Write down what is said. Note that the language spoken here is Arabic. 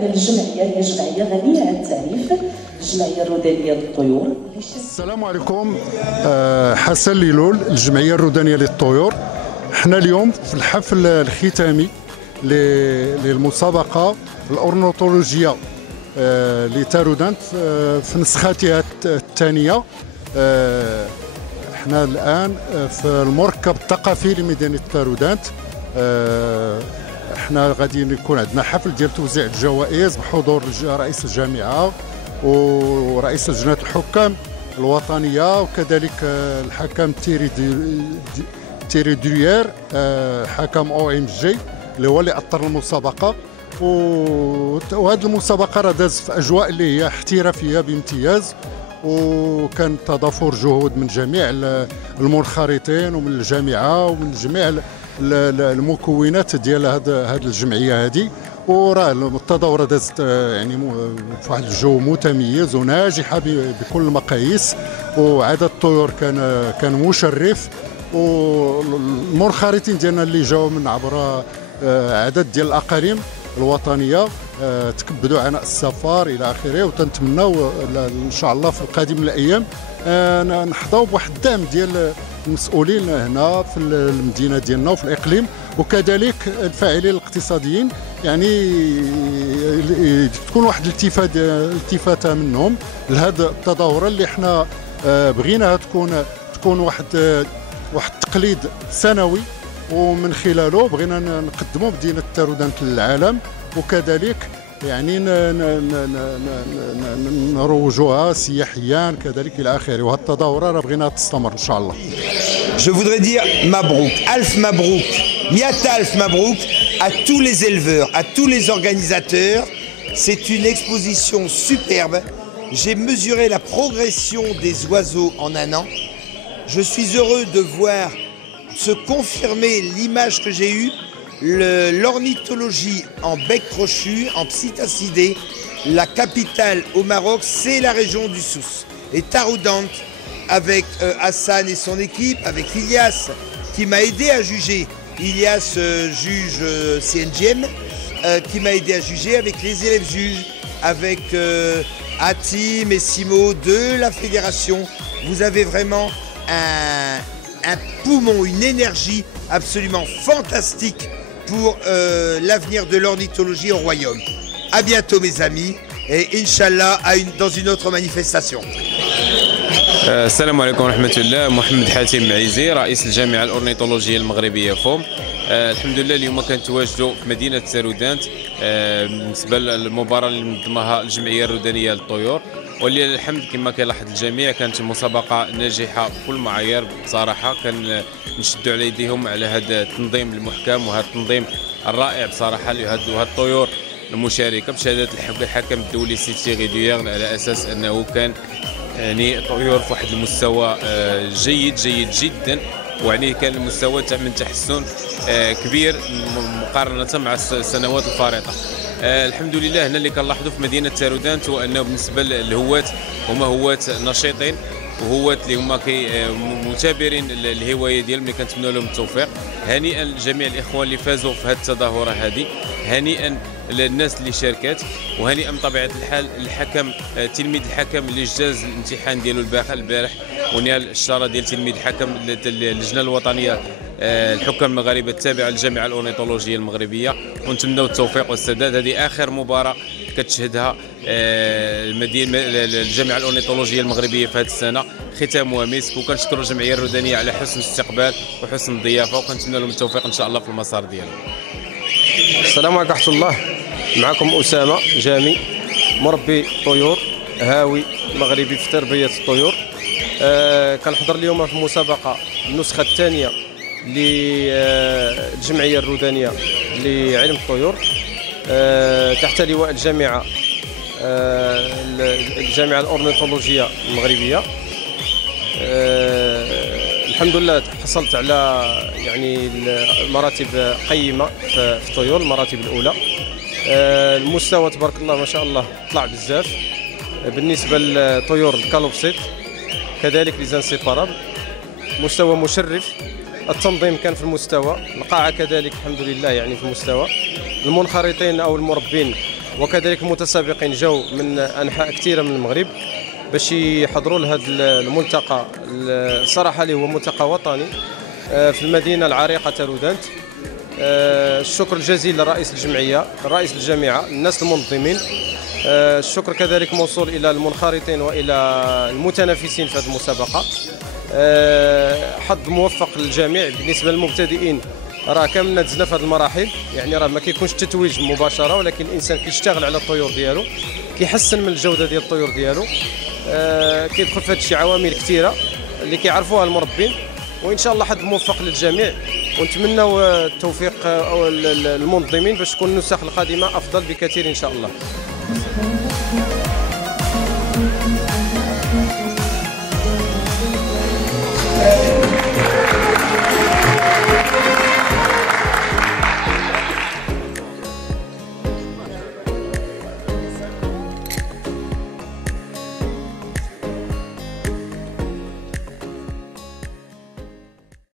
ان الجمعيه هي جمعيه غنيه عن التعريف، الجمعيه الرودانيه للطيور. السلام عليكم. حسن ليلول، الجمعيه الرودانيه للطيور. احنا اليوم في الحفل الختامي للمسابقه الأورنيثولوجية لتارودانت في نسختها الثانيه. احنا الان في المركب الثقافي لمدينه تارودانت. احنا غادي يكون عندنا حفل ديال توزيع الجوائز بحضور رئيس الجامعه ورئيس لجنه الحكام الوطنيه، وكذلك الحكم تيري دوير، حكم او ام جي اللي هو اللي اطر المسابقه. وهذه المسابقه راه دازت في اجواء اللي هي احترافيه بامتياز، وكان تضافر جهود من جميع المنخرطين ومن الجامعه ومن جميع المكونات ديال هذه الجمعيه هذه. وراه التظاهره دازت يعني في واحد الجو متميز وناجحه بكل المقاييس، وعدد الطيور كان مشرف، والمنخرطين ديالنا اللي جاوا من عبر عدد ديال الاقاليم الوطنيه تكبدوا عناء السفر الى اخره. وتنتمناو ان شاء الله في القادم من الايام نحظوا بواحد الدعم ديال المسؤولين هنا في المدينه ديالنا وفي الاقليم، وكذلك الفاعلين الاقتصاديين، يعني تكون واحد الالتفاته منهم لهذه التظاهره اللي احنا بغيناها تكون واحد التقليد سنوي، ومن خلاله بغينا نقدموا مدينه تارودانت للعالم، وكذلك يعني نروجوها سياحيا كذلك الى اخره. وهذه التظاهره راه بغيناها تستمر ان شاء الله. Je voudrais dire Mabrouk, Alf Mabrouk, Miat Alf Mabrouk à tous les éleveurs, à tous les organisateurs. C'est une exposition superbe. J'ai mesuré la progression des oiseaux en un an. Je suis heureux de voir se confirmer l'image que j'ai eue, l'ornithologie en bec crochu, en psittacidés. La capitale au Maroc, c'est la région du Souss. Et Taroudant, avec Hassan et son équipe, avec Ilias qui m'a aidé à juger. Ilias, juge CNGM, qui m'a aidé à juger, avec les élèves juges, avec Hatim et Simo de la fédération. Vous avez vraiment un poumon, une énergie absolument fantastique pour l'avenir de l'ornithologie au royaume. À bientôt mes amis, et Inch'Allah dans une autre manifestation. السلام عليكم ورحمة الله. محمد حاتم معيزي، رئيس الجامعة الأورنيثولوجية المغربية فوم. الحمد لله اليوم كنتواجدوا في مدينة تارودانت بالنسبة للمباراة اللي منظمها الجمعية الرودانية للطيور، ولله الحمد كما كيلاحظ الجميع كانت مسابقة ناجحة بكل المعايير. بصراحة كان نشدوا على يديهم على هذا التنظيم المحكم وهذا التنظيم الرائع بصراحة لهذه الطيور المشاركة بشهادة الحكم الدولي سي تيري دوير، على أساس أنه كان يعني طيور في واحد المستوى جيد جدا، ويعني كان المستوى من تحسن كبير مقارنة مع السنوات الفارطة. الحمد لله هنا اللي كنلاحظوا في مدينة تارودانت هو أنه بالنسبة للهواة هما هواة نشيطين، وهواة اللي هما متابرين الهواية ديالهم اللي كنتمنوا لهم التوفيق. هنيئا لجميع الإخوان اللي فازوا في هذه التظاهرة هذه، هنيئا للناس اللي شاركت، وهنيئا بطبيعه الحال الحكم تلميذ الحكم اللي اجتاز الامتحان ديالو البارح ونال الشاره ديال تلميذ الحكم اللجنه الوطنيه الحكام المغاربه التابعه للجامعه الاورنيثولوجيه المغربيه. ونتمنوا التوفيق والسداد. هذه اخر مباراه كتشهدها الجامعه الاورنيثولوجيه المغربيه في هذه السنه، ختامها مسك. وكنشكروا الجمعيه الرودانيه على حسن الاستقبال وحسن الضيافه، وكنتمنى لهم التوفيق ان شاء الله في المسار ديالهم. السلام عليكم ورحمة الله. معكم أسامة جامي، مربي طيور هاوي مغربي في تربية الطيور. كنحضر اليوم في مسابقة النسخة الثانية للجمعية الرودانية لعلم الطيور تحت لواء الجامعة الأورنيثولوجية المغربية. الحمد لله حصلت على يعني مراتب قيمة في الطيور، المراتب الأولى. المستوى تبارك الله ما شاء الله طلع بزاف بالنسبة للطيور الكالوبسيت، كذلك لي زانسيبارابل، مستوى مشرف. التنظيم كان في المستوى، القاعة كذلك الحمد لله يعني في المستوى. المنخرطين أو المربين وكذلك المتسابقين جاوا من انحاء كثيره من المغرب باش يحضروا لهذا الملتقى، الصراحه اللي هو ملتقى وطني في المدينه العريقه تارودانت. الشكر الجزيل لرئيس الجمعيه، رئيس الجامعه، الناس المنظمين. الشكر كذلك موصول الى المنخرطين والى المتنافسين في هذه المسابقه. حظ موفق للجميع. بالنسبه للمبتدئين راه كاملنا دزنا في هذه المراحل، يعني راه ما كيكونش التتويج مباشره، ولكن الانسان كيشتغل على الطيور ديالو، كيحسن من الجوده ديال الطيور ديالو. كيدخل في هذا الشيء عوامل كثيره اللي كيعرفوها المربين، وان شاء الله حظ موفق للجميع، ونتمنوا التوفيق المنظمين باش تكون النسخ القادمه افضل بكثير ان شاء الله.